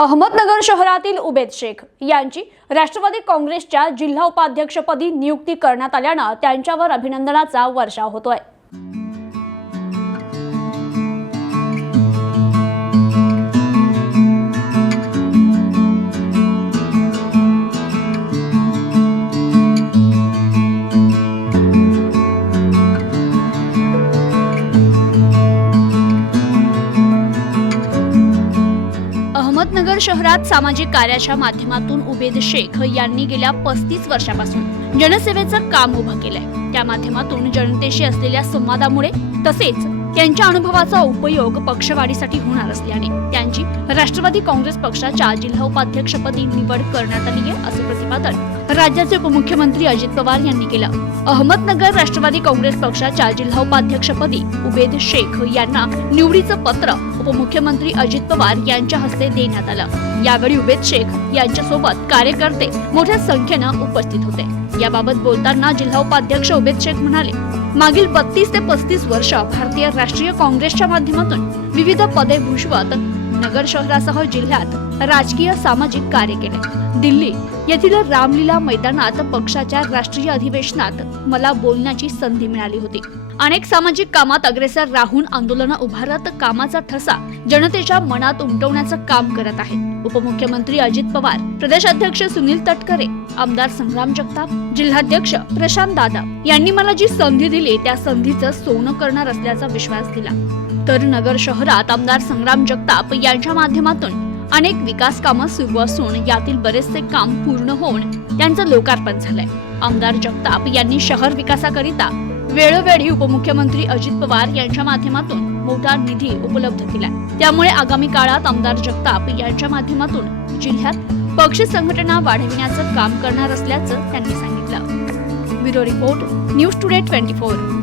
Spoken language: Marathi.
अहमदनगर शहरातील उबेद शेख यांची राष्ट्रवादी काँग्रेसच्या जिल्हा उपाध्यक्षपदी नियुक्ती करण्यात आल्याने त्यांच्यावर अभिनंदनाचा वर्षाव होतोय। अहमदनगर शहरात सामाजिक कार्याच्या माध्यमातून उबेद शेख यांनी गेल्या 35 वर्षापासून जनसेवेचं काम उभं केलंय। त्या माध्यमातून जनतेशी असलेल्या संवादामुळे तसेच त्यांच्या अनुभवाचा उपयोग पक्षवाढीसाठी होणार असल्याने त्यांची राष्ट्रवादी काँग्रेस पक्षाच्या जिल्हा उपाध्यक्षपदी निवड करण्यात आली आहे, असे प्रतिपादन राज्याचे उपमुख्यमंत्री अजित पवार यांनी केलं। अहमदनगर राष्ट्रवादी काँग्रेस पक्षाच्या जिल्हा उपाध्यक्षपदी उबेद शेख यांना निवडीचं पत्र उपमुख्यमंत्री अजित पवार यांच्या हस्ते देण्यात आलं। यावेळी उबेद शेख यांच्यासोबत कार्यकर्ते मोठ्या संख्येनं उपस्थित होते। याबाबत बोलताना जिल्हा उपाध्यक्ष उबेद शेख म्हणाले, मागील 32 ते 35 वर्ष भारतीय राष्ट्रीय काँग्रेसच्या माध्यमातून विविध पदे भूषवत नगर शहरासह जिल्ह्यात राजकीय सामाजिक कार्य केले। दिल्ली येथील रामलीला मैदानात पक्षाच्या राष्ट्रीय अधिवेशनात मला बोलण्याची संधी मिळाली होती। अनेक सामाजिक कामात अग्रेसर राहून आंदोलन उभारत कामाचा ठसा जनतेच्या मनात उमटवण्याचं काम करत आहे। उपमुख्यमंत्री अजित पवार, प्रदेशाध्यक्ष सुनील तटकरे, आमदार संग्राम जगताप, जिल्हाध्यक्ष प्रशांत दादा यांनी मला जी संधी दिली त्या संधीचं सोनं करणार असल्याचा विश्वास दिला। तर नगर शहरात आमदार संग्राम जगताप यांच्या माध्यमातून अनेक विकास कामं सुरू असून यातील बरेचसे काम पूर्ण होऊन त्यांचं लोकार्पण झालंय। आमदार जगताप यांनी शहर विकासाकरिता वेळोवेळी उपमुख्यमंत्री अजित पवार यांच्या माध्यमातून मोठा निधी उपलब्ध केला। त्यामुळे आगामी काळात आमदार जगताप यांच्या माध्यमातून जिल्ह्यात पक्ष संघटना वाढविण्याचं काम करणार असल्याचं त्यांनी सांगितलं। Bureau report, news today 24।